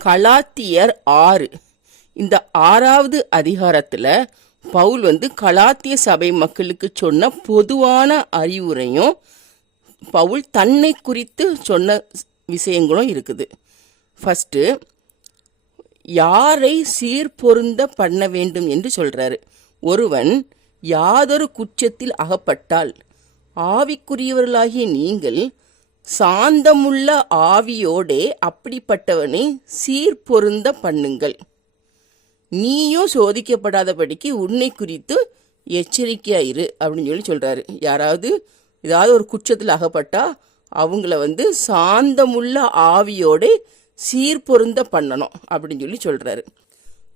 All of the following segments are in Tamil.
கலாத்தியர் ஆறு. இந்த ஆறாவது அதிகாரத்தில் பவுல் வந்து கலாத்திய சபை மக்களுக்கு சொன்ன பொதுவான அறிவுரையும் பவுல் தன்னை குறித்து சொன்ன விஷயங்களும் இருக்குது. ஃபஸ்ட்டு யாரை சீர்பொருந்த பண்ண வேண்டும் என்று சொல்கிறாரு ஒருவன் யாதொரு குற்றத்தில் அகப்பட்டால் ஆவிக்குரியவர்களாகிய நீங்கள் சாந்தமுள்ள ஆவியோடே அப்படிப்பட்டவனை சீர்பொருந்த பண்ணுங்கள். நீயும் சோதிக்கப்படாதபடிக்கு உன்னை குறித்து எச்சரிக்கையாயிரு அப்படின்னு சொல்லி சொல்கிறாரு யாராவது ஏதாவது ஒரு குற்றத்தில் அகப்பட்டா அவங்கள வந்து சாந்தமுள்ள ஆவியோடே சீர்பொருந்த பண்ணணும் அப்படின்னு சொல்லி சொல்கிறாரு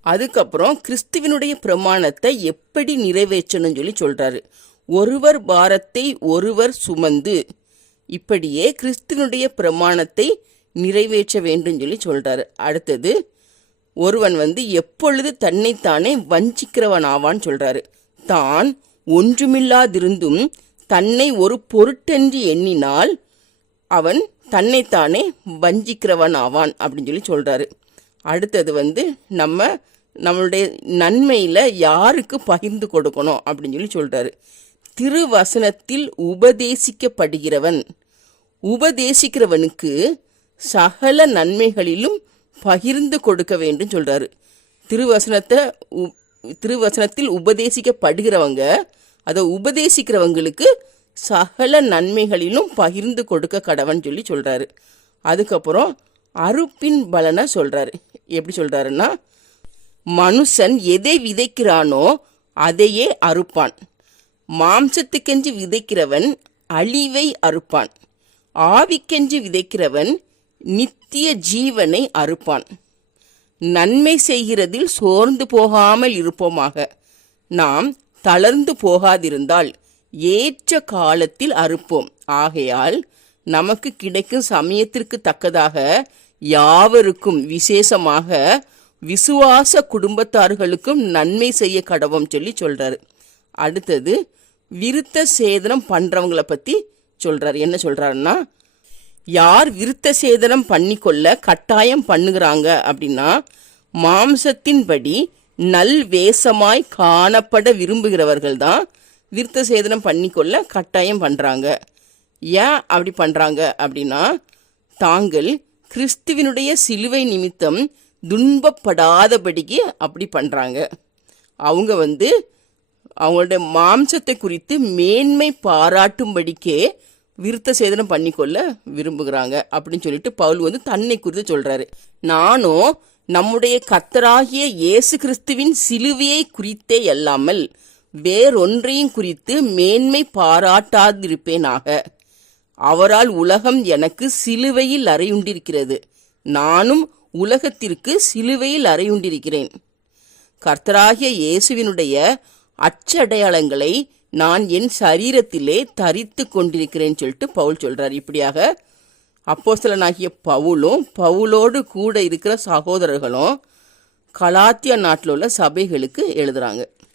அதுக்கப்புறம் கிறிஸ்துவினுடைய பிரமாணத்தை எப்படி நிறைவேற்றணும்னு சொல்லி சொல்கிறாரு ஒருவர் பாரத்தை ஒருவர் சுமந்து இப்படியே கிறிஸ்துவனுடைய பிரமாணத்தை நிறைவேற்ற வேண்டும் சொல்லி சொல்றாரு. அடுத்தது ஒருவன் வந்து எப்பொழுது தன்னைத்தானே வஞ்சிக்கிறவன் ஆவான்னு சொல்றாரு. தான் ஒன்றுமில்லாதிருந்தும் தன்னை ஒரு பொருட்டென்று எண்ணினால் அவன் தன்னைத்தானே வஞ்சிக்கிறவன் ஆவான் அப்படின்னு சொல்லி சொல்றாரு. அடுத்தது வந்து நம்ம நம்மளுடைய நன்மையில யாருக்கு பகிர்ந்து கொடுக்கணும் அப்படின்னு சொல்லி சொல்றாரு. திருவசனத்தில் உபதேசிக்கப்படுகிறவன். உபதேசிக்கிறவனுக்கு சகல நன்மைகளிலும் பகிர்ந்து கொடுக்க வேண்டும் சொல்றாரு. திருவசனத்தை உ- திருவசனத்தில் உபதேசிக்கப்படுகிறவங்க அதை உபதேசிக்கிறவங்களுக்கு சகல நன்மைகளிலும் பகிர்ந்து கொடுக்க கடவன் சொல்லி சொல்றாரு. அதுக்கப்புறம் அறுப்பின் பலனை சொல்றாரு. எப்படி சொல்றாருன்னா மனுஷன் எதை விதைக்கிறானோ அதையே அறுப்பான். மாம்சத்துக்கென்று விதைக்கிறவன் அழிவை அறுப்பான். ஆவிக்கென்று விதைக்கிறவன் நித்திய ஜீவனை அறுப்பான். நன்மை செய்கிறதில் சோர்ந்து போகாமல் இருப்போமாக. நாம் தளர்ந்து போகாதிருந்தால் ஏற்ற காலத்தில் அறுப்போம். ஆகையால் நமக்கு கிடைக்கும் சமயத்திற்கு தக்கதாக யாவருக்கும் விசேஷமாக விசுவாச குடும்பத்தார்களுக்கும் நன்மை செய்ய கடவோம் சொல்லி சொல்றாரு. அடுத்தது விருத்த சேதனம் பண்ணுறவங்கள பத்தி சொல்கிறார் என்ன சொல்றாருன்னா யார் விருத்த சேதனம் பண்ணிக்கொள்ள கட்டாயம் பண்ணுகிறாங்க அப்படின்னா மாம்சத்தின்படி நல் வேஷமாய் காணப்பட விரும்புகிறவர்கள் தான் விருத்த சேதனம் பண்ணிக்கொள்ள கட்டாயம் பண்றாங்க. ஏன் அப்படி பண்றாங்க அப்படின்னா தாங்கள் கிறிஸ்துவினுடைய சிலுவை நிமித்தம் துன்பப்படாதபடிக்கு அப்படி பண்றாங்க. அவங்க வந்து அவங்களுடைய மாம்சத்தை குறித்து மேன்மை பாராட்டும்படிக்கே விருத்த சேதனம் பண்ணிக்கொள்ள விரும்புகிறாங்க அப்படின்னு சொல்லிட்டு பவுல் வந்து தன்னை குறித்து சொல்றாரு. நானும் நம்முடைய கர்த்தராகிய இயேசு கிறிஸ்துவின் சிலுவையை குறித்தே அல்லாமல் வேறொன்றையும் குறித்து மேன்மை பாராட்டாதிருப்பேனாக. அவரால் உலகம் எனக்கு சிலுவையில் அறையுண்டிருக்கிறது. நானும் உலகத்திற்கு சிலுவையில் அறையுண்டிருக்கிறேன். கர்த்தராகிய இயேசுவினுடைய அச்சடையாளங்களை நான் என் சரீரத்திலே தரித்து கொண்டிருக்கிறேன்னு சொல்லிட்டு பவுல் சொல்றார். இப்படியாக அப்போஸ்தலனாகிய பவுலும் பவுலோடு கூட இருக்கிற சகோதரர்களும் கலாத்தியா நாட்டில் உள்ள சபைகளுக்கு எழுதுறாங்க.